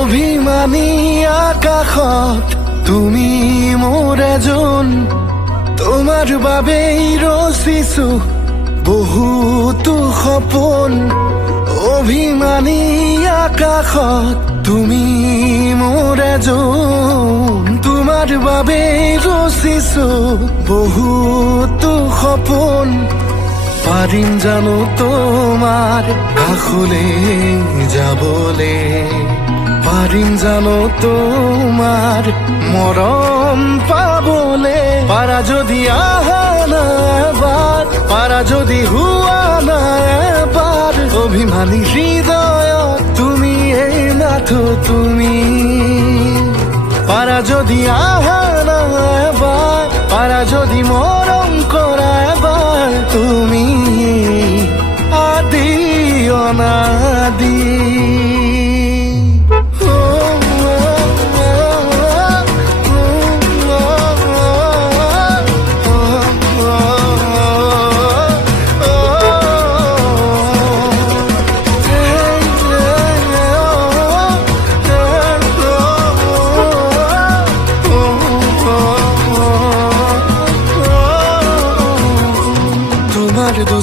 অভিমানী আকাশত তুমি মোৰ এজন তোমাৰ বাবেই ৰচিছো বহুতো সপোন অভিমানী আকাশত তুমি মোৰ এজন তোমাৰ বাবেই ৰচিছো বহুতো সপোন পাৰিম জানো তোমাৰ কাষলৈ যাবলে পাৰিম জানো তোমাৰ মৰম পাবলে পাৰা যদি আহা না এবাৰ পাৰা যদি হোৱা না এবাৰ অভিমানী হৃদয়ত তুমি এই মাথো তুমি পাৰা যদি আহা না এবাৰ পাৰা যদি মৰম কৰা এবাৰ তুমি আদি অনাদি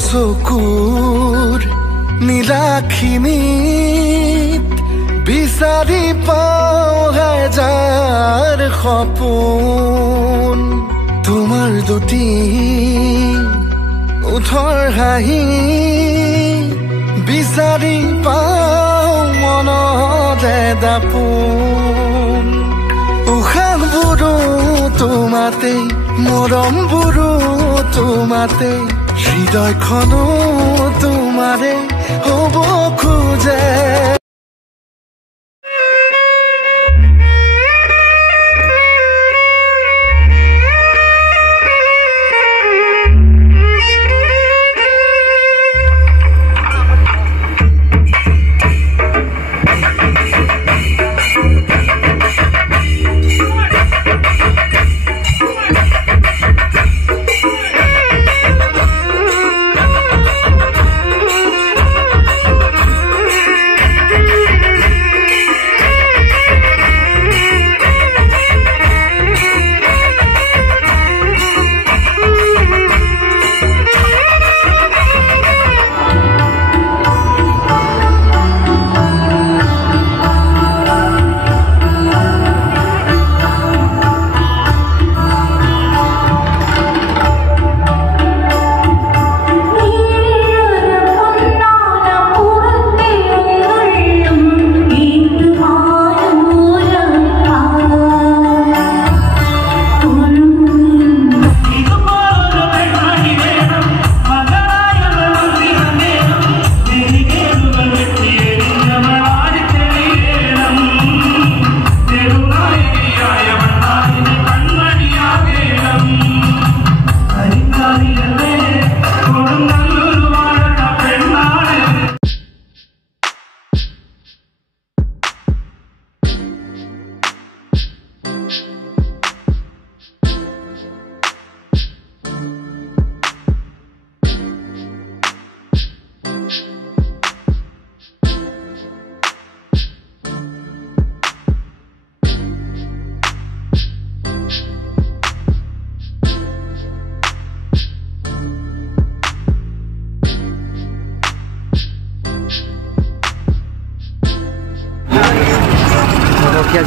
চকুৰ নীলাখিনিত বিচাৰি পাওঁ হাজাৰ সপোন তোমাৰ দুটি ওঠৰ হাঁহি বিচাৰি পাওঁ মনতে দাপোন উশাহবোৰো তোমাতেই মৰমবোৰো তোমাতেই হৃদয়খনো তোমাৰে হ'ব খোজে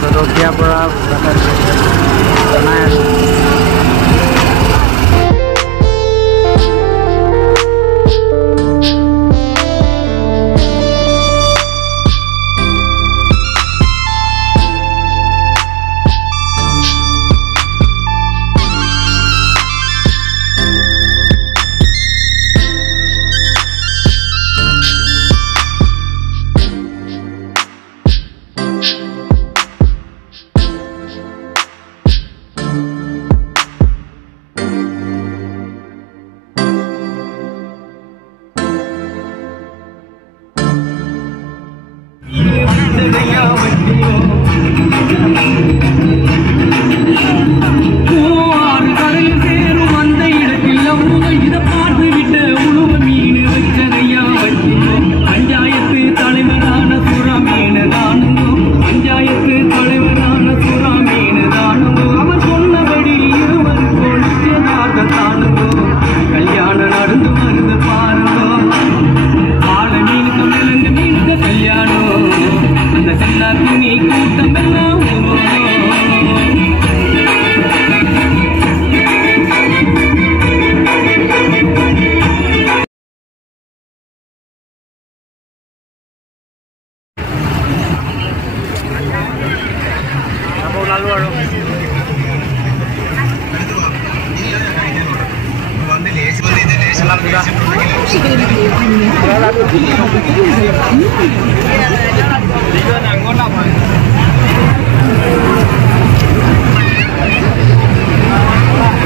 জলকীয়াৰ পৰা বনাই আছোঁ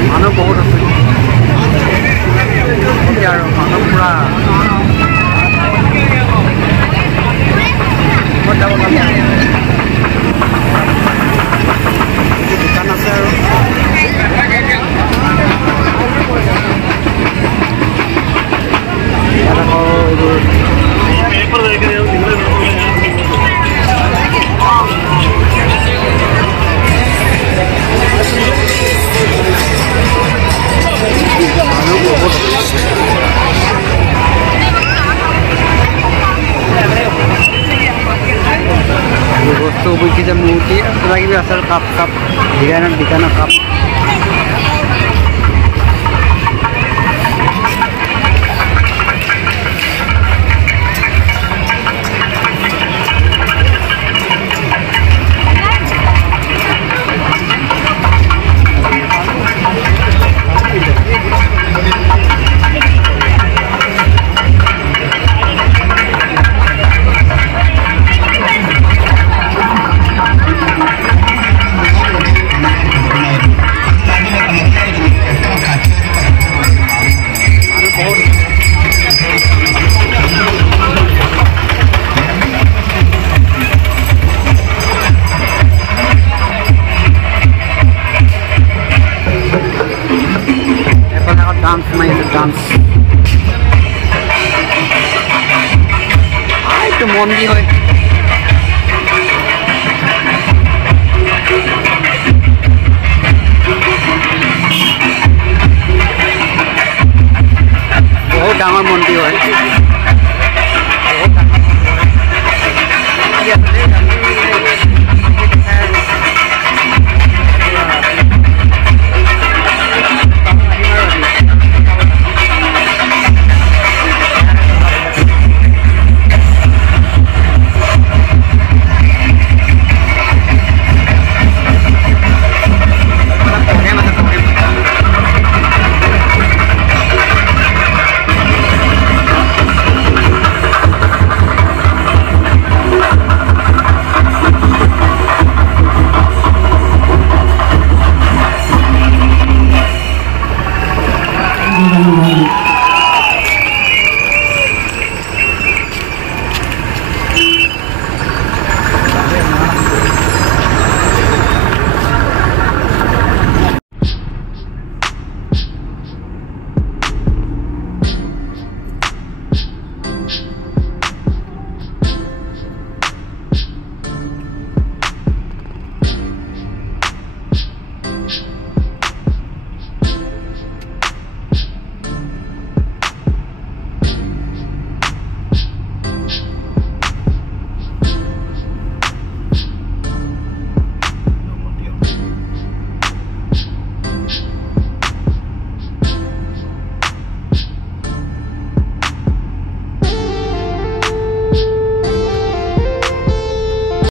মানুহ বহুত আছে আৰু মানুহ পুৰা যাব লাগে দোকান আছে আৰু বস্তু বুজিছে মূৰ্তি কিবা কিবি আছে কাপ কাপ ডিজাইনৰ cup dance main dance ai to mondi hoy bahut dangor mondi hoy bahut dangor